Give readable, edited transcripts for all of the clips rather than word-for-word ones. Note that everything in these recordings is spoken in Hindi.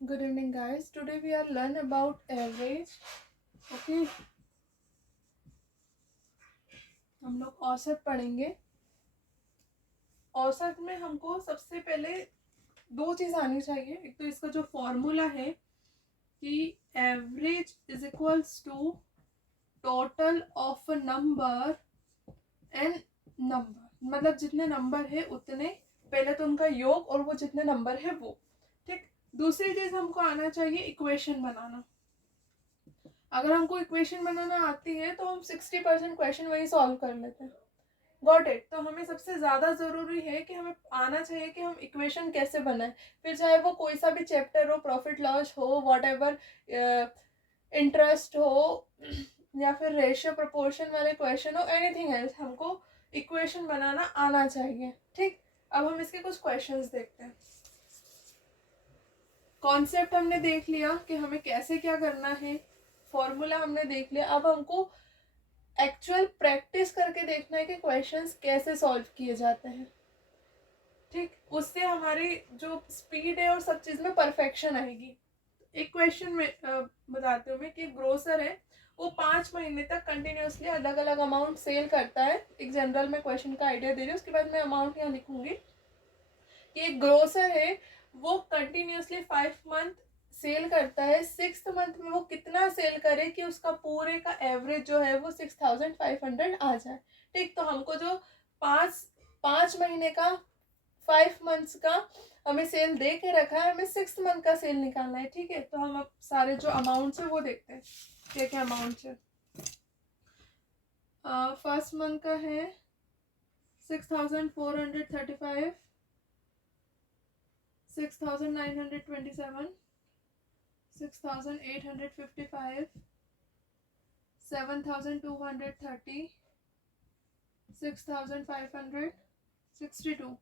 Good evening, guys. Today we are learn about average. Okay, हम लोग औसत पढ़ेंगे. औसत में हमको सबसे पहले दो चीज आनी चाहिए. एक तो इसका जो फॉर्मूला है कि average is equals to total of number and number. मतलब जितने नंबर है उतने, पहले तो उनका योग और वो जितने नंबर है वो. ठीक. दूसरी चीज हमको आना चाहिए इक्वेशन बनाना. अगर हमको इक्वेशन बनाना आती है तो हम 60% क्वेश्चन वही सॉल्व कर लेते हैं. Got it. तो हमें सबसे ज़्यादा ज़रूरी है कि हमें आना चाहिए कि हम इक्वेशन कैसे बनाएं. फिर चाहे वो कोई सा भी चैप्टर हो, प्रॉफिट लॉस हो, वॉट एवर, इंटरेस्ट हो या फिर रेशियो प्रोपोर्शन वाले क्वेश्चन हो, एनीथिंग एल्स, हमको इक्वेशन बनाना आना चाहिए. ठीक. अब हम इसके कुछ क्वेश्चंस देखते हैं. कॉन्सेप्ट हमने देख लिया कि हमें कैसे क्या करना है. फॉर्मूला हमने देख लिया. अब हमको एक्चुअल प्रैक्टिस करके देखना है कि क्वेश्चंस कैसे सॉल्व किए जाते हैं. ठीक. उससे हमारी जो स्पीड है और सब चीज़ में परफेक्शन आएगी. एक क्वेश्चन में बताती हूँ मैं कि ग्रोसर है, वो 5 महीने तक कंटिन्यूसली अलग अलग अमाउंट सेल करता है. एक जनरल में क्वेश्चन का आइडिया दे रही हूँ, उसके बाद मैं अमाउंट यहाँ लिखूंगी. कि एक ग्रोसर है, वो कंटिन्यूसली 5 मंथ सेल करता है. 6th मंथ में वो कितना सेल करे कि उसका पूरे का एवरेज जो है वो 6500 आ जाए. ठीक. तो हमको जो पाँच पाँच महीने का 5 मंथ्स का हमें सेल दे के रखा है, हमें 6th मंथ का सेल निकालना है. ठीक है. तो हम अब सारे जो अमाउंट्स है वो देखते हैं क्या क्या अमाउंट है. फर्स्ट मंथ का है 6435, 6927, 6855, 7230, 6500, 62.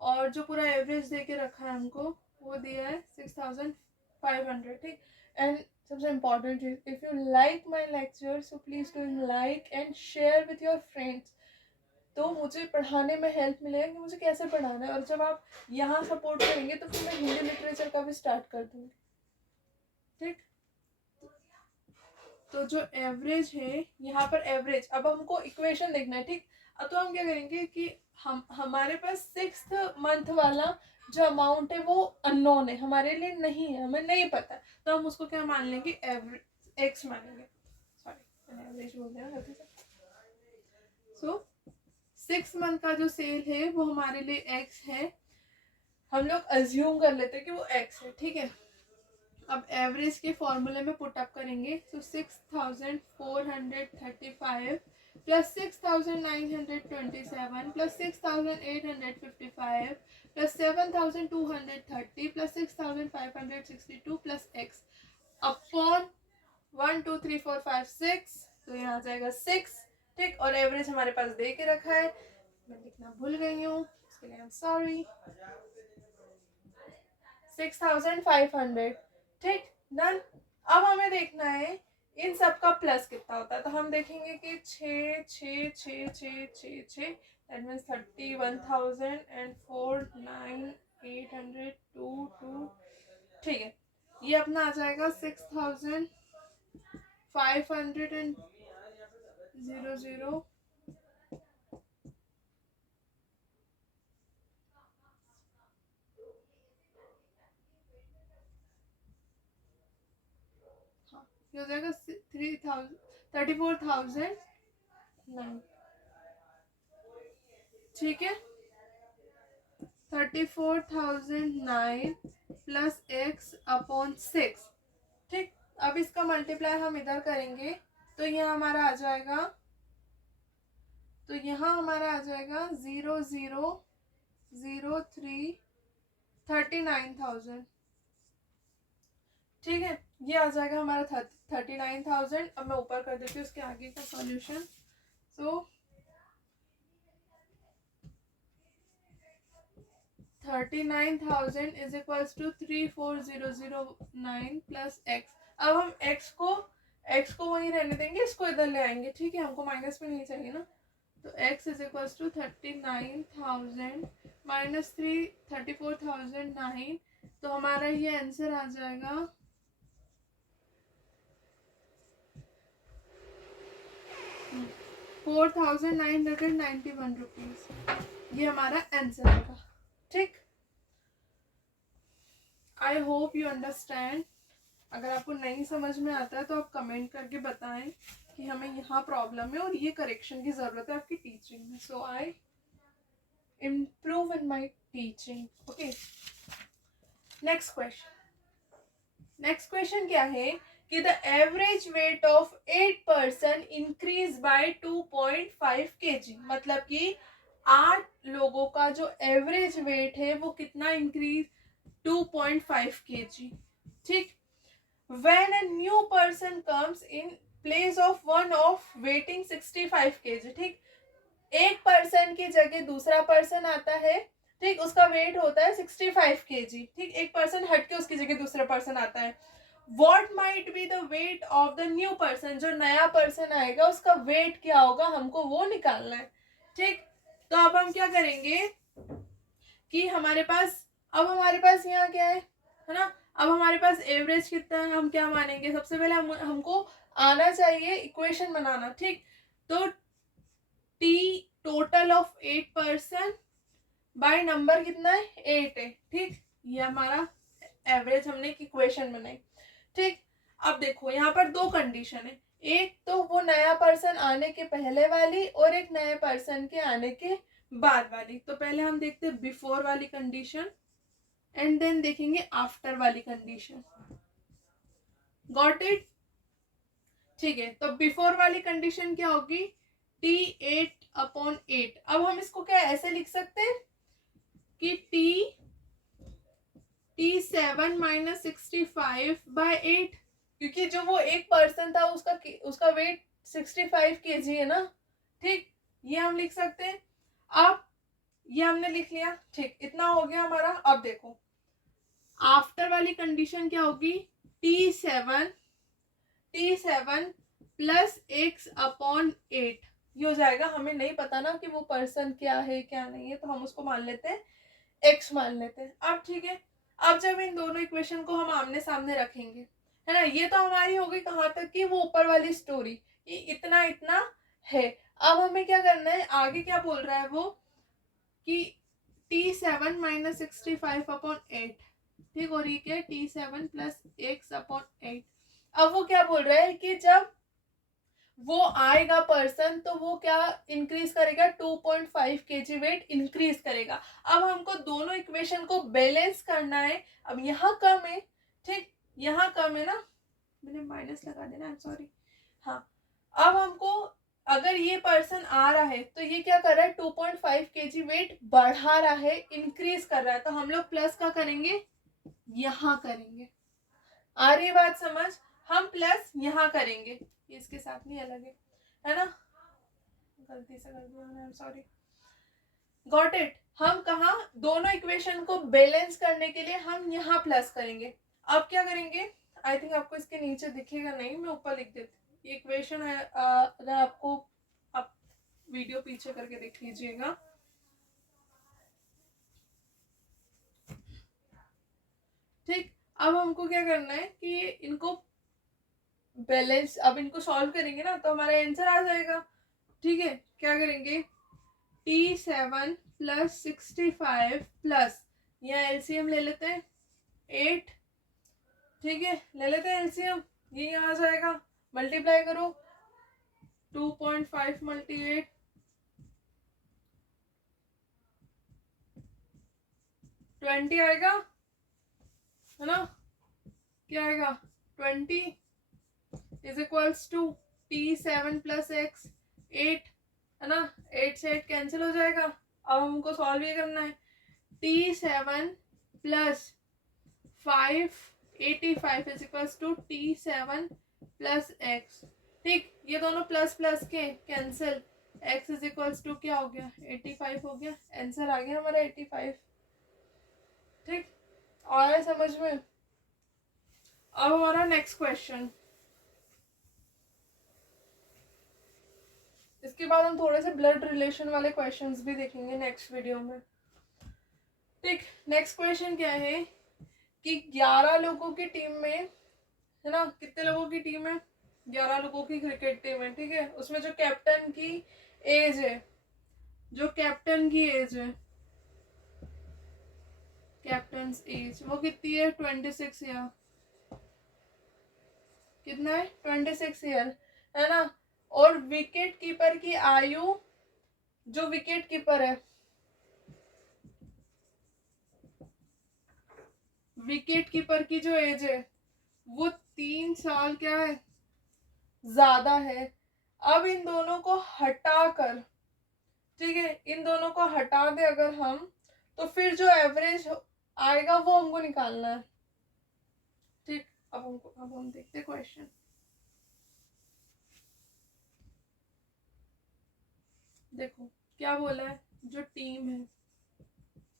और जो पूरा एवरेज दे के रखा है हमको वो दिया है 6500. ठीक. एंड सबसे इम्पोर्टेंट चीज, if you like my lecture so please do like and share with your friends. तो मुझे पढ़ाने में हेल्प मिलेगा कि मुझे कैसे पढ़ाना है. और जब आप यहाँ सपोर्ट करेंगे तो फिर मैं हिंदी लिटरेचर का भी स्टार्ट कर दूँगी. ठीक. तो जो एवरेज है यहाँ पर एवरेज, अब हमको इक्वेशन देखना है. ठीक. अब तो हम क्या करेंगे कि हमारे पास 6th मंथ वाला जो अमाउंट है वो अननोन है, हमारे लिए नहीं है, हमें नहीं पता. तो हम उसको क्या मान लेंगे, एवरेज एक्स मानेंगे. सॉरी, एवरेज बोल दिया गलती से. सो 6 मंथ का जो सेल है वो हमारे लिए एक्स है. हम लोग अज्यूम कर लेते हैं कि वो एक्स है. ठीक है. अब एवरेज के फॉर्मूले में पुट अप करेंगे. तो 6435 plus 6927 plus 6855 plus 7230 plus 6562 plus x upon 1 2 3 4 5 6. तो यहाँ आ जाएगा 6. ठीक. और एवरेज हमारे पास दे के रखा है, मैं लिखना भूल गई हूँ, इसके लिए आई एम सॉरी. 6500. ठीक. डन. अब हमें देखना है इन सब का प्लस कितना होता है. तो हम देखेंगे कि 6 6 6 6 6 6 दैट मीन्स 31,000 एंड 4 9 800 2 2. ठीक है. ये अपना आ जाएगा 6500 एंड 00. हाँ, ये हो जाएगा 34,009. ठीक है. 34,009 प्लस एक्स अपॉन 6. ठीक. अब इसका मल्टीप्लाई हम इधर करेंगे तो यहाँ हमारा आ जाएगा, तो यहाँ हमारा आ जाएगा 0003 39,000. ठीक है. ये आ जाएगा हमारा 39,000. अब मैं ऊपर कर देती हूँ उसके आगे का solution. So 39,000 is equals to 34009 plus x. अब हम एक्स को वहीं रहने देंगे, इसको इधर ले आएंगे. ठीक है. हमको माइनस में नहीं चाहिए ना. तो x is equals to 39,000 minus 34,009 तो हमारा ये आंसर आ जाएगा 4991 रुपीज। ये हमारा आंसर होगा। ठीक, आई होप यू अंडरस्टैंड। अगर आपको नहीं समझ में आता है तो आप कमेंट करके बताएं कि हमें यहाँ प्रॉब्लम है और ये करेक्शन की ज़रूरत है आपकी टीचिंग में। So I improve in my teaching. Okay, next question क्या है कि the average weight of 8 person increase by 2.5 kg। मतलब कि 8 लोगों का जो एवरेज वेट है वो कितना इंक्रीज, 2.5 kg। ठीक, when a new person comes in place of one of weighing 65 kg। ठीक, एक पर्सन की जगह दूसरा पर्सन आता है, ठीक, उसका वेट होता है 65 kg। ठीक, एक पर्सन हट के उसकी जगह दूसरा पर्सन आता है। What might be the weight of the new person? जो नया पर्सन आएगा उसका वेट क्या होगा, हमको वो निकालना है। ठीक, तो अब हम क्या करेंगे कि हमारे पास यहाँ क्या है ना, अब हमारे पास एवरेज कितना है, हम क्या मानेंगे, सबसे पहले हमको आना चाहिए इक्वेशन बनाना। ठीक, तो T total of 8 person by number कितना है, 8 है। ठीक, ये हमारा एवरेज हमने एक इक्वेशन बनाई। ठीक, अब देखो यहाँ पर दो कंडीशन है, एक तो वो नया पर्सन आने के पहले वाली और एक नए पर्सन के आने के बाद वाली। तो पहले हम देखते हैं बिफोर वाली कंडीशन एंड देन देखेंगे आफ्टर वाली कंडीशन। Got it? ठीक है, तो बिफोर वाली कंडीशन क्या होगी, T8/8। अब हम इसको क्या ऐसे लिख सकते हैं कि T7 - 65/8, क्योंकि जो वो एक पर्सन था उसका वेट 65 kg है ना। ठीक, ये हम लिख सकते हैं। अब ये हमने लिख लिया। ठीक, इतना हो गया हमारा। अब देखो आफ्टर वाली कंडीशन क्या होगी, T7 + X/8। ये हो जाएगा, हमें नहीं पता ना कि वो पर्सन क्या है क्या नहीं है, तो हम उसको मान लेते हैं x मान लेते हैं। अब ठीक है, अब जब इन दोनों इक्वेशन को हम आमने सामने रखेंगे, है ना, ये तो हमारी हो गई कहाँ तक कि वो ऊपर वाली स्टोरी, कि इतना इतना है। अब हमें क्या करना है, आगे क्या बोल रहा है वो कि T7 - 65/8। ठीक, और ये क्या है, T7 + X/8। अब वो क्या बोल रहा है कि जब वो आएगा पर्सन तो वो क्या इंक्रीज करेगा, 2.5 kg वेट इंक्रीज करेगा। अब हमको दोनों इक्वेशन को बैलेंस करना है। अब यहाँ कम है, ठीक, यहाँ कम है ना, मैंने माइनस लगा देना, आई एम सॉरी। हाँ, अब हमको अगर ये पर्सन आ रहा है तो ये क्या कर रहा है, 2.5 kg वेट बढ़ा रहा है, इंक्रीज कर रहा है, तो हम लोग प्लस का करेंगे, यहाँ करेंगे। आ रही बात समझ, हम प्लस यहाँ करेंगे, इसके साथ नहीं अलग है ना, गलती से कर दिया, I am sorry. Got it? हम कहा दोनों इक्वेशन को बैलेंस करने के लिए हम यहाँ प्लस करेंगे। अब क्या करेंगे, आई थिंक आपको इसके नीचे दिखेगा नहीं, मैं ऊपर लिख देती। ये इक्वेशन है, अगर आपको, आप वीडियो पीछे करके देख लीजिएगा। ठीक, अब हमको क्या करना है कि इनको बैलेंस, अब इनको सॉल्व करेंगे ना तो हमारा आंसर आ जाएगा। ठीक है, क्या करेंगे, T7 + 65 प्लस, यहाँ एलसीएम ले लेते हैं 8। ठीक है, ले लेते हैं एलसीएम, ये यहाँ आ जाएगा, मल्टीप्लाई करो 2.5 × 8, 20 आएगा, है ना, क्या आएगा, 20 = T7 + X 8, है ना, 8 से 8 कैंसिल हो जाएगा। अब हमको सॉल्व ये करना है, T7 + 585 = T7 + X। ठीक, ये दोनों प्लस प्लस के कैंसिल, X = क्या हो गया, 85 हो गया, आंसर आ गया हमारा 85। ठीक, और है समझ में? अब हमारा नेक्स्ट क्वेश्चन, इसके बाद हम थोड़े से ब्लड रिलेशन वाले क्वेश्चंस भी देखेंगे नेक्स्ट वीडियो में। ठीक, नेक्स्ट क्वेश्चन क्या है कि 11 लोगों की टीम में, है ना, कितने लोगों की टीम है, 11 लोगों की क्रिकेट टीम है, ठीक है। उसमें जो कैप्टन की एज है, जो कैप्टन की एज है, कैप्टन एज वो कितनी है, 26 ईयर। कितना है, 26 ईयर, है ना। और विकेट कीपर की आयु, जो विकेट कीपर है, विकेट कीपर की जो एज है वो 3 साल क्या है, ज्यादा है। अब इन दोनों को हटाकर, ठीक है, इन दोनों को हटा दे अगर हम, तो फिर जो एवरेज आएगा वो हमको निकालना है, ठीक। अब हम देखते क्वेश्चन। देखो क्या बोला है, जो टीम है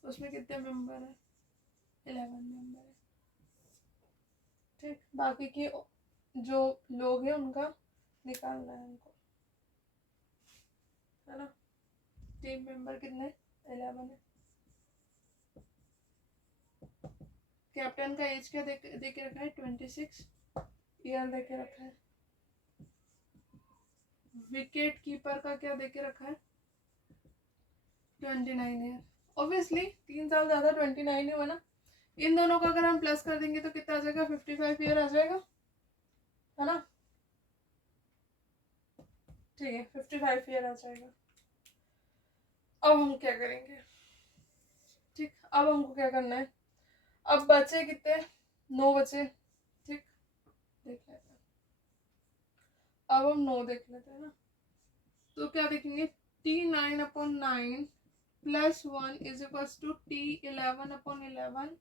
उसमें कितने मेंबर है, 11 मेंबर है, ठीक। बाकी के जो लोग हैं उनका निकालना है हमको, है ना। टीम मेंबर कितने, 11 है। कैप्टन का एज क्या दे के रखा है, 26 ईयर दे के रखा है। विकेट कीपर का क्या दे के रखा है, 29 ईयर। ऑब्वियसली 3 साल ज्यादा 29 ही हुआ ना। इन दोनों का अगर हम प्लस कर देंगे तो कितना आ जाएगा, 55 ईयर आ जाएगा, है ना, ठीक है, 55 ईयर आ जाएगा। अब हम क्या करेंगे, ठीक। अब हमको क्या करना है, अब बचे कितने, 9 बचे, ठीक। देख लेते हैं, अब हम 9 देख लेते हैं ना। तो क्या देखेंगे, T9/9 plus 1 is equal to T11/11।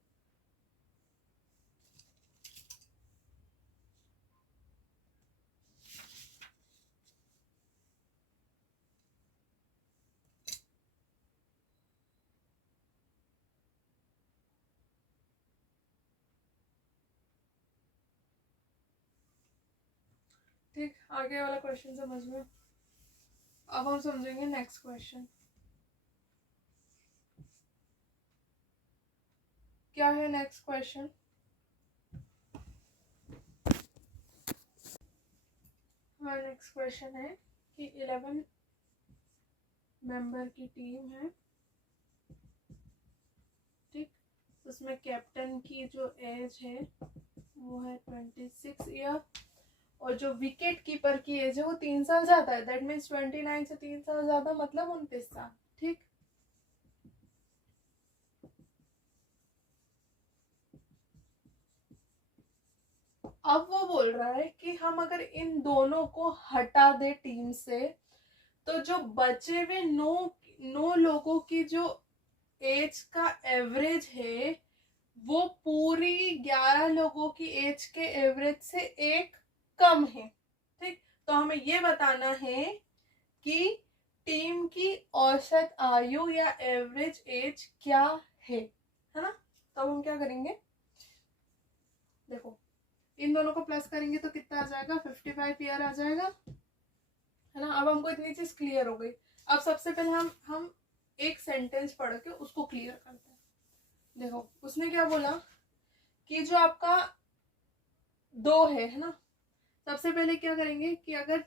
ठीक, आगे वाला क्वेश्चन समझ में। अब हम समझेंगे नेक्स्ट क्वेश्चन। क्या है नेक्स्ट क्वेश्चन, हमारा नेक्स्ट क्वेश्चन है कि 11 मेंबर की टीम है, ठीक। उसमें कैप्टन की जो एज है वो है 26 ईयर, और जो विकेट कीपर की एज है वो 3 साल ज्यादा है। दैट मीन्स 29 से 3 साल ज्यादा मतलब 29 साल, ठीक। अब वो बोल रहा है कि हम अगर इन दोनों को हटा दे टीम से, तो जो बचे हुए 9 लोगों की जो एज का एवरेज है वो पूरी 11 लोगों की एज के एवरेज से एक कम है, ठीक। तो हमें ये बताना है कि टीम की औसत आयु या एवरेज एज क्या है ना। तो हम क्या करेंगे, देखो इन दोनों को प्लस करेंगे तो कितना आ जाएगा, 55 ईयर आ जाएगा, है ना। अब हमको इतनी चीज क्लियर हो गई। अब सबसे पहले हम एक सेंटेंस पढ़ के उसको क्लियर करते हैं। देखो उसने क्या बोला कि जो आपका 2 है ना। सबसे पहले क्या करेंगे कि अगर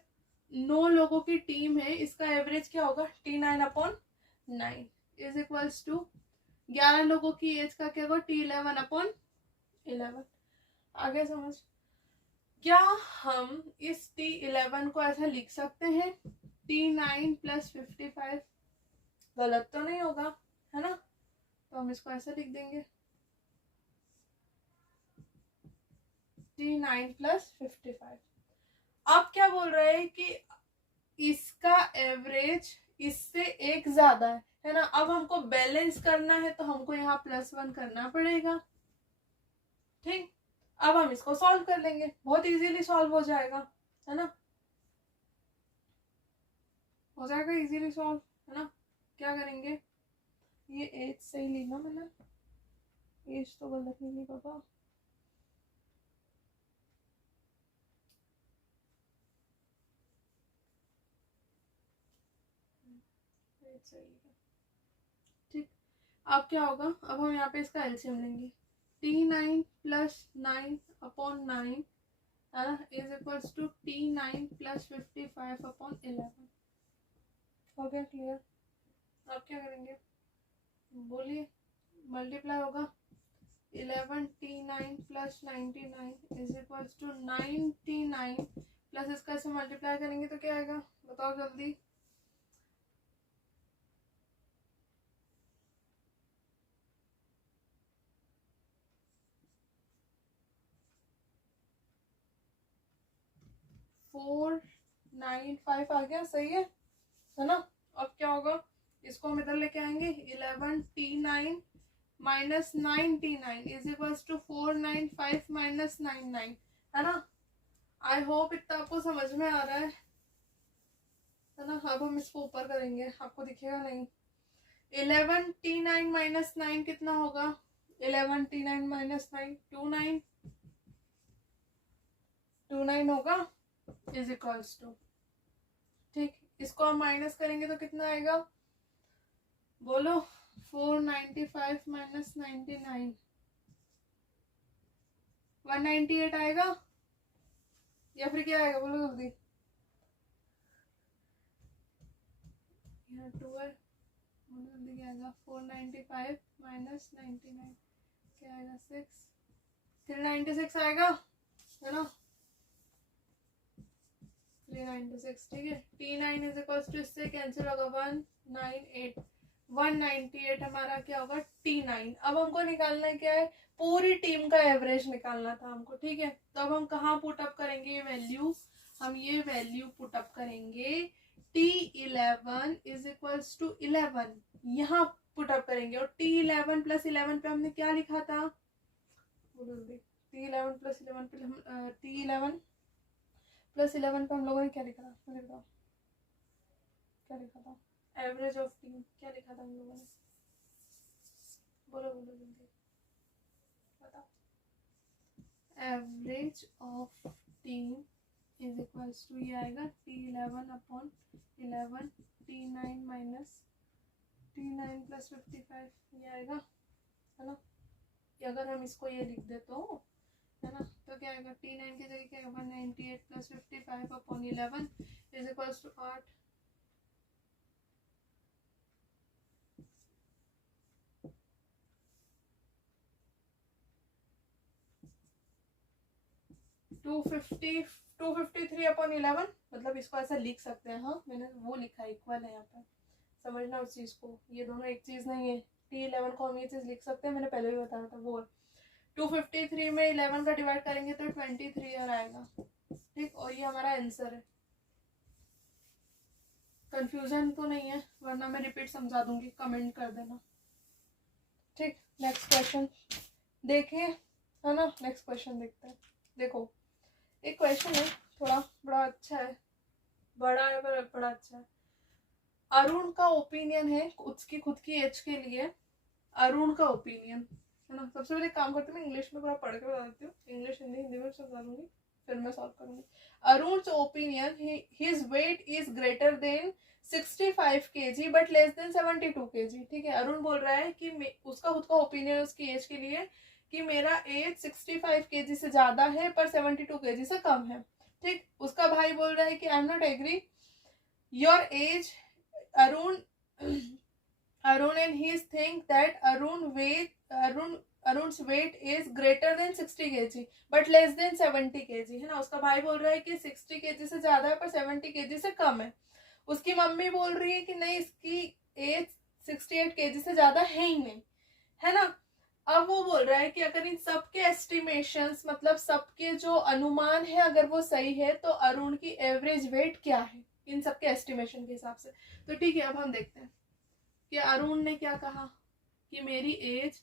9 लोगों की टीम है, इसका एवरेज क्या होगा, T9/9 इज इक्वल्स टू 11 लोगों की एज का क्या होगा, T11/11। आगे समझ, क्या हम इस T11 को ऐसा लिख सकते हैं, T9+55। गलत तो नहीं होगा, है ना। तो हम इसको ऐसे लिख देंगे, T9+55। अब क्या बोल रहे हैं कि इसका एवरेज इससे एक ज्यादा है ना। अब हमको बैलेंस करना है तो हमको यहाँ +1 करना पड़ेगा, ठीक। अब हम इसको सॉल्व कर लेंगे, बहुत इजीली सॉल्व हो जाएगा, है ना, हो जाएगा इजीली सॉल्व, है ना। क्या करेंगे, ये एज सही ली ना मैंने, एज तो गलत नहीं ली पापा, एज सही लिखा, ठीक। अब क्या होगा, अब हम यहाँ पे इसका एलसीएम लेंगे, T9 प्लस 9 अपॉन 9 है ना is equals to T9 plus 55 upon 11। हो गया क्लियर? आप क्या करेंगे बोलिए? मल्टीप्लाई होगा 11 T9 plus 99 is equals to 9 T9 plus इसका से मल्टीप्लाई करेंगे तो क्या आएगा बताओ जल्दी। फोर 9 5 आ गया, सही है ना? अब क्या होगा इसको हम इधर लेके आएंगे 11 T9 minus 9 T9 is equals to 495 minus 99 है ना। आई होप इतना आपको समझ में आ रहा है ना। अब हम इसको ऊपर करेंगे, आपको दिखेगा नहीं। 11 T9 माइनस 9 कितना होगा? 11 T9 माइनस 9 29 होगा इज इक्वल्स टू, ठीक। इसको हम माइनस करेंगे तो कितना आएगा बोलो? 495 माइनस 99 198 आएगा या फिर क्या आएगा बोलो जल्दी। यहाँ 2 है, जल्दी क्या आएगा? 495 माइनस 99 क्या आएगा? 6 396 आएगा है ना। 396 ठीक है। T9 इज इक्वल्स टू इससे कैंसिल होगा 198 198 हमारा क्या होगा T9। अब हमको निकालना है क्या है? पूरी टीम का एवरेज निकालना था हमको, ठीक है। तो अब हम कहाँ पुट अप करेंगे ये वैल्यू? हम ये वैल्यू पुट अप करेंगे T11 इज इक्वल्स टू 11 यहाँ पुट अप करेंगे। और T11 प्लस 11 पे हमने क्या लिखा था? T11 प्लस 11 पे हम T11 प्लस 11 पे हम लोगों ने क्या लिखा था? क्या लिखा था? एवरेज ऑफ टीम क्या लिखा था हम लोगों ने? बोलो बोलो जल्दी बताओ। Average of team is equals to ये आएगा T11 upon 11 T9 minus T9 plus 55 ये आएगा है ना। अगर हम इसको ये लिख दे तो है ना, तो क्या आएगा? T9 की जगह क्या है? 198 plus 55 upon 11 is equals to 8 253 upon 11 मतलब इसको ऐसा लिख सकते हैं। हाँ मैंने वो लिखा इक्वल है यहाँ पर, समझना उस चीज को। ये दोनों एक चीज नहीं है। T11 को हम ये चीज लिख सकते हैं, मैंने पहले भी बताया था वो है। 253 में 11 का डिवाइड करेंगे तो 23 आएगा, ठीक। और ये हमारा आंसर है। कंफ्यूजन तो नहीं है, वरना मैं रिपीट समझा दूंगी, कमेंट कर देना, ठीक। नेक्स्ट क्वेश्चन देखिए है ना। नेक्स्ट क्वेश्चन देखते हैं। देखो एक क्वेश्चन है, थोड़ा बड़ा अच्छा है, बड़ा है पर बड़ा अच्छा है। अरुण का ओपिनियन है उसकी खुद की एज के लिए। अरुण का ओपिनियन है ना। सबसे पहले काम करती हूँ मैं इंग्लिश में पूरा पढ़ के बता देती हूँ, इंग्लिश हिंदी में समझा दूंगी, फिर मैं सॉल्व करूंगी। अरुण's opinion his weight is greater than 65 kg but less than 72 kg, ठीक है। अरुण बोल रहा है कि उसका खुद का ओपिनियन उसकी एज के लिए कि मेरा एज 65 kg से ज्यादा है पर 72 kg से कम है, ठीक। उसका भाई बोल रहा है कि I am not agree your as Arun and he think that Arun's weight is greater than 60 kg but less than 70 kg है ना। उसका भाई बोल रहा है कि 60 kg से ज्यादा है पर 70 kg से कम है। उसकी मम्मी बोल रही है कि नहीं इसकी एज 68 kg से ज्यादा है ही नहीं, है ना। अब वो बोल रहा है कि अगर इन सबके एस्टिमेशंस मतलब सबके जो अनुमान है अगर वो सही है तो अरुण की एवरेज वेट क्या है इन सबके एस्टिमेशन के हिसाब से। तो ठीक है, अब हम देखते हैं कि अरुण ने क्या कहा कि मेरी एज,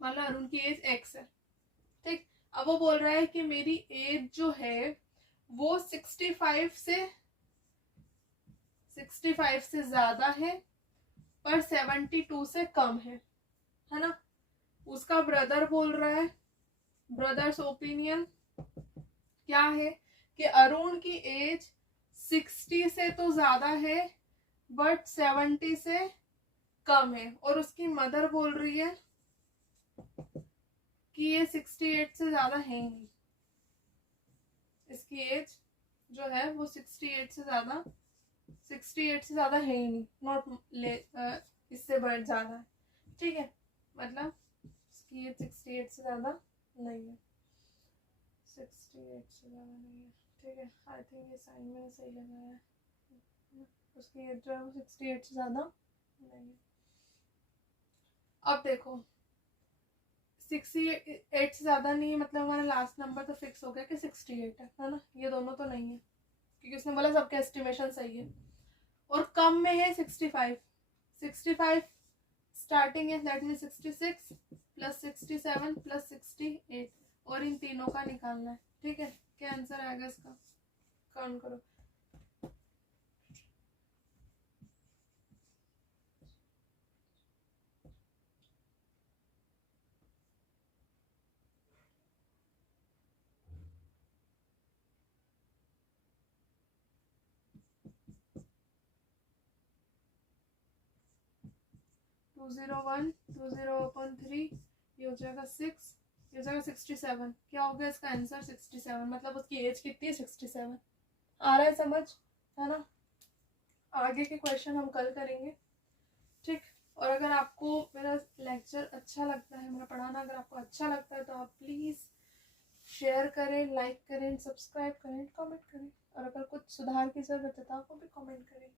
मान लो अरुण की एज x है, ठीक। अब वो बोल रहा है कि मेरी एज जो है वो 65 से ज्यादा है पर 72 से कम है ना। उसका ब्रदर बोल रहा है, ब्रदर्स ओपिनियन क्या है कि अरुण की एज 60 से तो ज्यादा है बट 70 से कम है। और उसकी मदर बोल रही है कि ये 68 से ज़्यादा है ही नहीं, इसकी एज जो है वो 68 से ज़्यादा है ही नहीं, नॉट ले इससे बढ़ ज़्यादा है, ठीक है। मतलब इसकी एज 68 से ज़्यादा नहीं है, 68 से ज़्यादा नहीं है, ठीक है। आई थिंक ये साइन मैंने सही लगाया है, उसकी एज जो है वो 68 से ज़्यादा नहीं है। अब देखो 68 से ज़्यादा नहीं है, मतलब हमारा लास्ट नंबर तो फिक्स हो गया कि 68 है ना, ये दोनों तो नहीं है क्योंकि उसने बोला सबके एस्टिमेशन सही है। और कम में है 65 स्टार्टिंग है, दैट इज 66 प्लस 67 प्लस 68, और इन तीनों का निकालना है, ठीक है। क्या आंसर आएगा इसका, काउंट करो। 201 2/3, ये हो जाएगा 6, ये हो जाएगा 67। क्या हो गया इसका आंसर 67, मतलब उसकी एज कितनी है 67। आ रहा है समझ, है ना। आगे के क्वेश्चन हम कल करेंगे, ठीक। और अगर आपको मेरा लेक्चर अच्छा लगता है, मेरा पढ़ाना अगर आपको अच्छा लगता है तो आप प्लीज़ शेयर करें, लाइक करें, सब्सक्राइब करें, कमेंट करें, और अगर कुछ सुधार की ज़रूरत है तो आपको भी कमेंट करें।